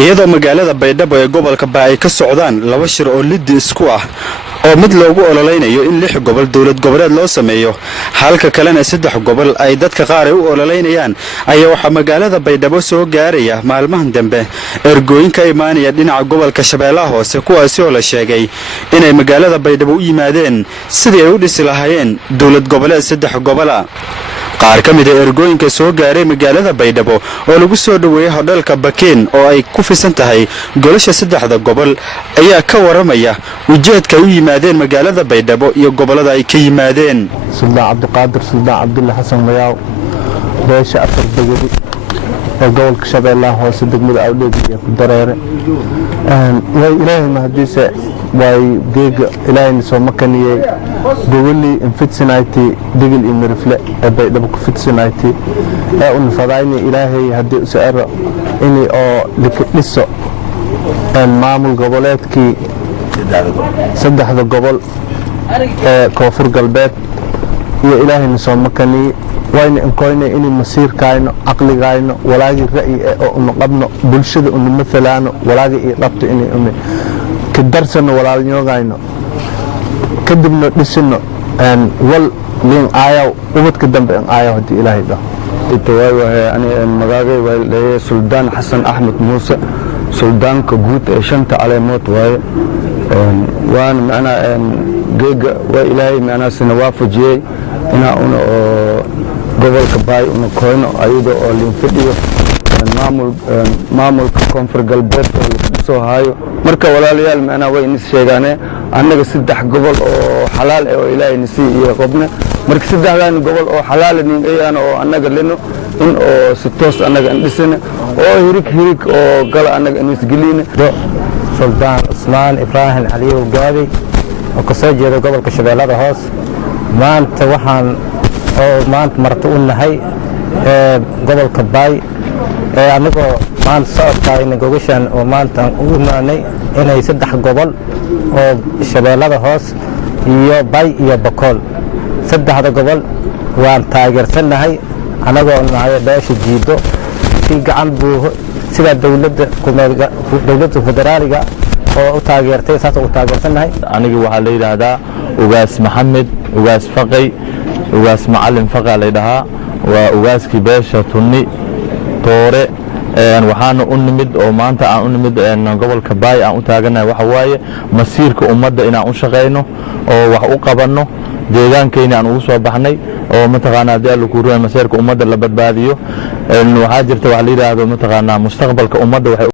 iyadoo magaalada Baydhabo ee gobolka Baay ka socdaan laba shir oo liddi isku ah oo mid loogu ololeynayo in 6 gobol dawlad goboleed loo sameeyo halka kalena 3 gobol ay dadka qaar ay u ololeynayaan ayaa waxa magaalada Baydhabo soo gaaraya maalmahan dambe ergooyinka imaanaya dhinaca gobolka Shabeellaha Hoose kuwaasi oo la sheegay inay magaalada Baydhabo u yimaadeen sidii ay u dhisi lahaayeen dawlad goboleed 3 gobol ah qaar ka mid ah ergooyinka soo gaaray magaalada Baydhabo oo lagu soo dhaweeyay hodhalka Bakin oo ay ku fiisan tahay golasha 3 gobol ayaa ka waramaya ujeedka u yimaadeen magaalada Baydhabo iyo gobolada ay ka yimaadeen Sultan Abdulqaadir Sultan Abdullah Xasan Mayaw beesha afar degmada ee gobolka Shabeellaha Hoose degmada Awdheeg iyo ku dareere way ilaahay mahadiisa way geega ilaahay soo makaniyay goboli infitsinayty digil in rifle ee Baydhabo ku fitsinayty ee un fadayni ilaahay hadii saaro inay oo dhiso maamul goboleedkii 3 gobol ee koonfur galbeed iyo ilaahay soo makaniyay wayna inkoyna inay masiirkayno aqligayno walaagi ra'yi oo qabno bulshada uu matalaano walaagi iyo dhabto inay ka darsano walaalnyoogayno kadibna dhisino wal lin aayaw ubadka dambe aayaw hadii ilaahay dhaho itawaayo ani magaagay way Sultan Xasan Ahmed Muuse suldaanka guud ee 5 caleemood waaye waan macna geega way ilaahay macna sina waafajiyay ina gobolka Baay una koyno ayado oo lin fadhiyo maamulka koonfur galbeed oo soo haayo marka walaalayaal macna way in sheegaane annaga 3 gobol oo xalaal ah oo ilaahay nisi iyo qobna marka 3 gobol oo xalaal ah oo annaga leno in oo si toos annaga dhisana oo hirig oo gala annaga in isgeliina Sultan Usmaan Ibrahim Aliyow Gaadi oo ka soo jeedo gobolka Shabeellaha Hoose maanta waxaan marti u nahay gobolka Baay anagoo maanta socodka in gogashan oo maanta u imaanay inay 3 gobol oo Shabeellaha Hoose iyo Baay iyo Bakool 3 gobol waan taageersanahay anagoo nahay beesha jiido si gacan buuho sida dawladda federaaliga oo u taageertay saas oo taageersanahay aniga waxa la yiraahdaa ugaas Maxamed ugaas Faqay ugaas Macallin Faqa la yiraahdaa waa ugaaskii beesha Tunni Toore waxaana u nimid oo maanta aan u nimid gobolka Baay aan u taaganahay waxa waaye masiirka ummadda inaan u shaqeyno oo wax u qabanno deegaankeena aan ugu soo baxnay oo mataqaanaa dal ku ruuxay masiirka ummadda la badbaadiyo waxa jirta wax la yiraahdo mataqaanaa mustaqbalka ummadda